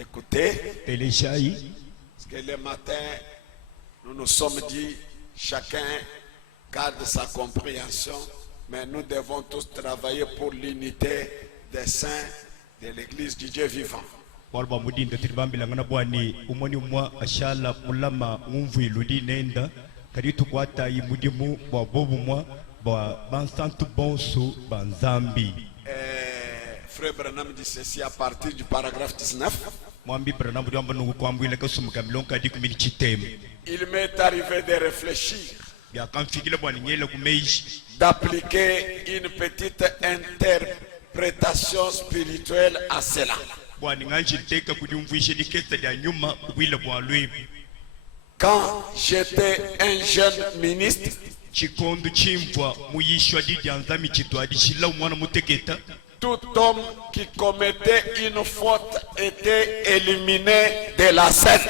écoutez. Parce que le matin, nous nous sommes dit, chacun garde sa compréhension, mais nous devons tous travailler pour l'unité des saints de l'église du Dieu vivant. Frère Branham dit ceci à partir du paragraphe 19. Il m'est arrivé de réfléchir, d'appliquer une petite interprétation spirituelle à cela. Quand j'étais un jeune ministre, tout homme qui commettait une faute était éliminé de la scène.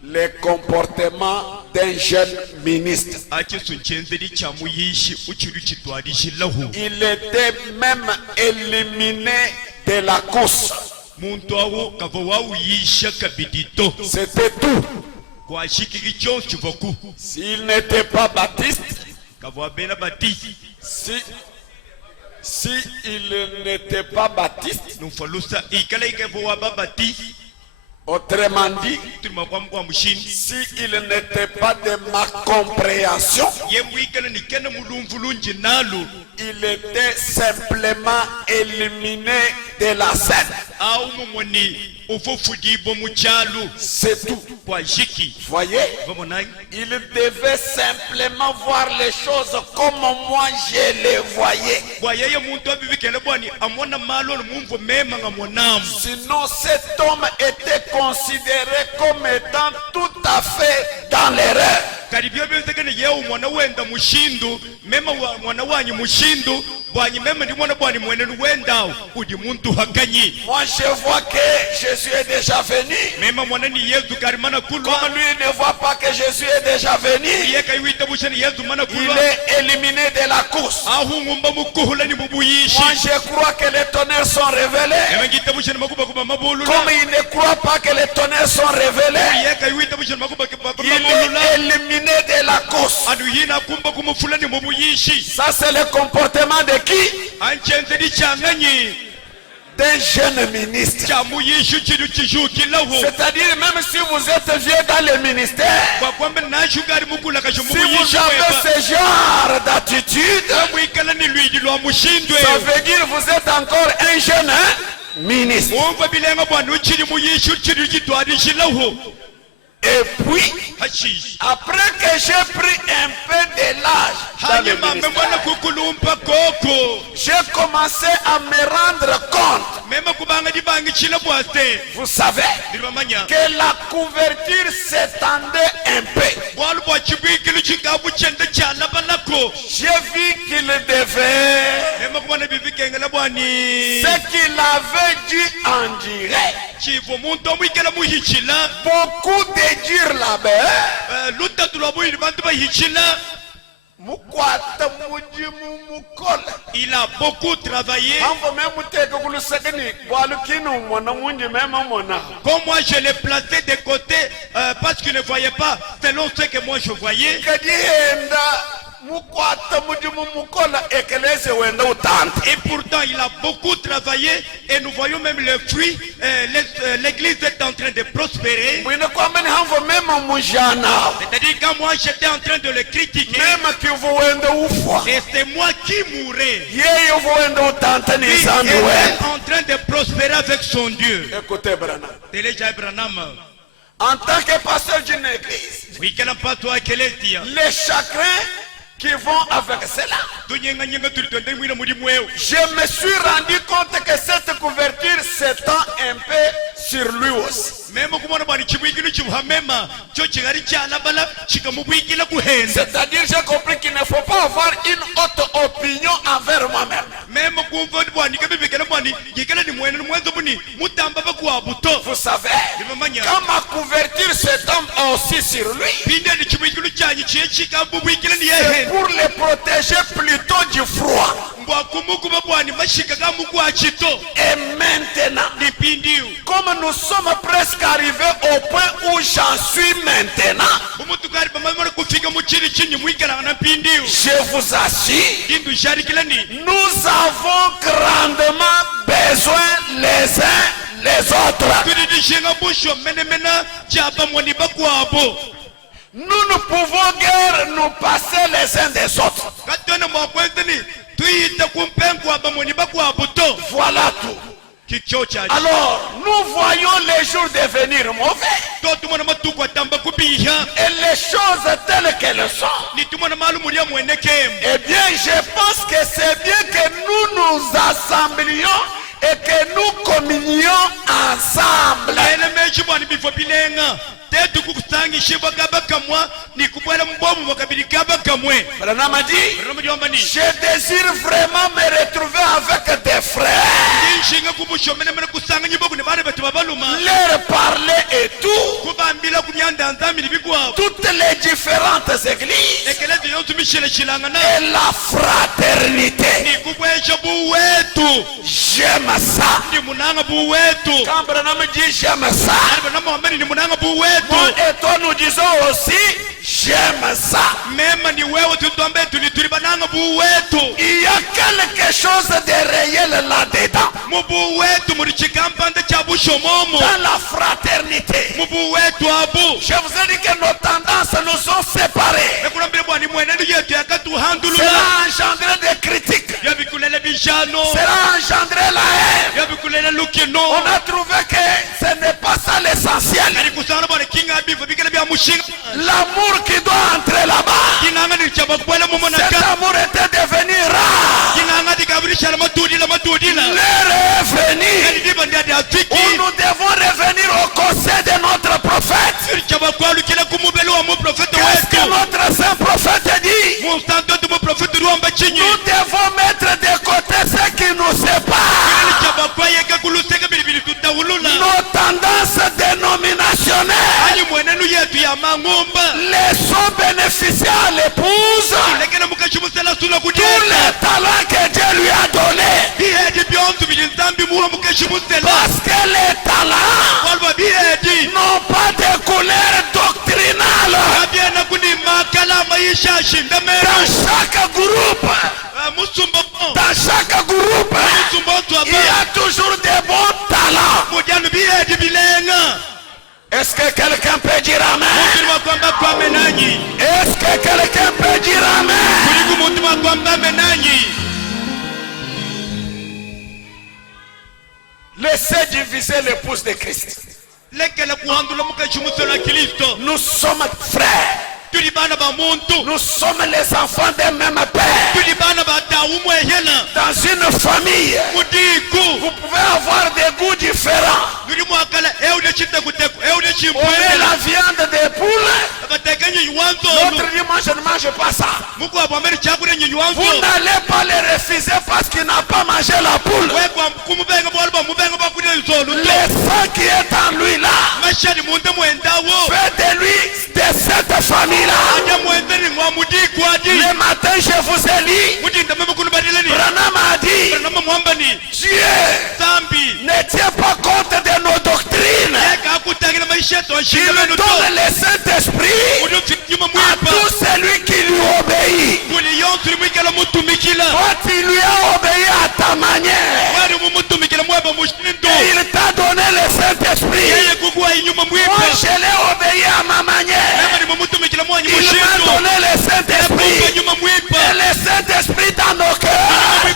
Le comportement d'un jeune ministre. Il était même éliminé de la course. C'était tout. S'il n'était pas baptiste, si il n'était pas baptiste, autrement dit, s'il n'était pas de ma compréhension, il était simplement éliminé de la scène. C'est tout. Voyez, il devait simplement voir les choses comme moi je les voyais. Sinon cet homme était considéré comme étant tout à fait dans l'erreur. Moi je vois que Jésus est déjà venu. Comme lui ne voit pas que Jésus est déjà venu, il est éliminé de la course. Moi je crois que les tonnerres sont révélés. Comme il ne croit pas que les tonnerres sont révélés, il est éliminé de la course. Ça c'est le comportement de qui? D'un jeune ministre. C'est-à-dire même si vous êtes vieux dans le ministère, si vous avez ce genre d'attitude, ça veut dire que vous êtes encore un jeune ministre. Et puis, après que j'ai pris un peu de l'âge dans le ministère, j'ai commencé à me rendre compte, vous savez, que la couverture s'étendait un peu. J'ai vu qu'il devait, ce qu'il avait dit en direct, beaucoup de dire là-bas, il a beaucoup travaillé. Comme moi je l'ai placé de côté parce qu'il ne voyait pas selon ce que moi je voyais. Et pourtant il a beaucoup travaillé et nous voyons même le fruit. L'église est en train de prospérer. C'est-à-dire quand moi j'étais en train de le critiquer, et c'est moi qui mourrais, il est en train de prospérer avec son Dieu. Écoutez Branham, en tant que pasteur d'une église, les chagrins qui vont avec cela, je me suis rendu compte que cette couverture s'étend un peu sur lui aussi. C'est-à-dire j'ai compris qu'il ne faut pas avoir une haute opinion envers moi-même. Vous savez, quand ma couverture s'étend aussi sur lui, c'est pour les protéger plutôt du froid. Et maintenant, comme nous sommes presque arrivés au point où j'en suis maintenant, je vous assure, nous avons grandement besoin les uns les autres. Nous ne pouvons guère nous passer les uns des autres. Voilà tout. Alors, nous voyons les jours devenir mauvais. Et les choses telles qu'elles sont. Eh bien, je pense que c'est bien que nous nous assemblions et que nous communions ensemble. Branham a dit, je désire vraiment me retrouver avec des frères, leur parler et tout, toutes les différentes églises et la fraternité. J'aime ça. Quand Branham dit j'aime ça, moi et toi nous disons aussi j'aime ça. Il y a quelque chose de réel là-dedans. Dans la fraternité. Je vous ai dit que nos tendances nous sont séparées. Cela a engendré des critiques. Cela a engendré la haine. On a trouvé que ce n'est pas ça l'essentiel. L'amour qui doit entrer là-bas, cet amour était devenu rare. L'heure est venue où nous devons revenir au conseil de notre prophète. Qu'est-ce que notre saint prophète dit? Nous devons mettre de côté ce qui nous sépare. Nos tendances dénominationnelles, les sons bénéficiaires à l'épouse, tous les talents que Dieu lui a donnés. Parce que les talents n'ont pas de couleur doctrinale. Dans chaque groupe, il y a toujours des bons talents. Est-ce que quelqu'un peut dire amen? Est-ce que quelqu'un peut dire amen? Laissez diviser l'épouse de Christ. Nous sommes frères. Nous sommes les enfants d'un même père. Dans une famille, vous pouvez avoir des goûts différents. On met la viande des poules. L'autre dit, moi je ne mange pas ça. Vous n'allez pas les refuser parce qu'il n'a pas mangé la poule. Le sang qui est en lui là, fait de lui de cette famille là. Le matin je vous ai dit, Branham a dit, Dieu ne tient pas compte de nos doctrines. Il donne le Saint-Esprit à tout celui qui lui obéit. Toi tu lui as obéi à ta manière. Et il t'a donné le Saint-Esprit. Moi je l'ai obéi à ma manière. Il m'a donné le Saint-Esprit. Et le Saint-Esprit dans nos cœurs fait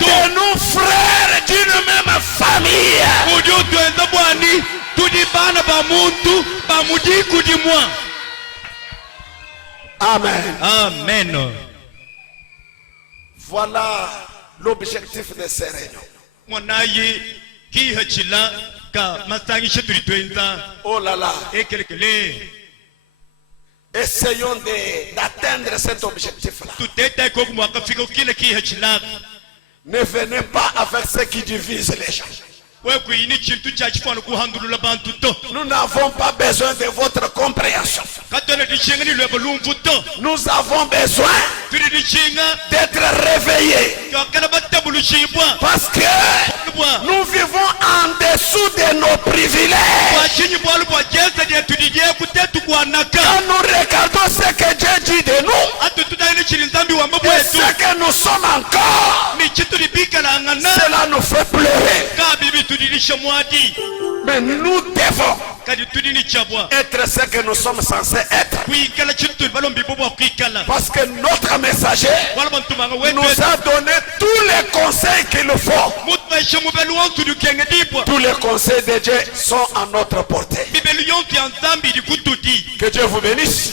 de nous frères d'une même famille. Amen. Amen. Voilà l'objectif de ces réunions. Oh là là. Essayons d'atteindre cet objectif-là. Ne venez pas avec ce qui divise les gens. Nous n'avons pas besoin de votre compréhension. Nous avons besoin d'être réveillés. Parce que nous vivons en dessous de nos privilèges. Quand nous regardons ce que Dieu dit de nous et ce que nous sommes encore, cela nous fait pleurer. Mais nous devons être ce que nous sommes censés être. Parce que notre messager nous a donné tous les conseils qu'il faut. Tous les conseils de Dieu sont à notre portée. Que Dieu vous bénisse.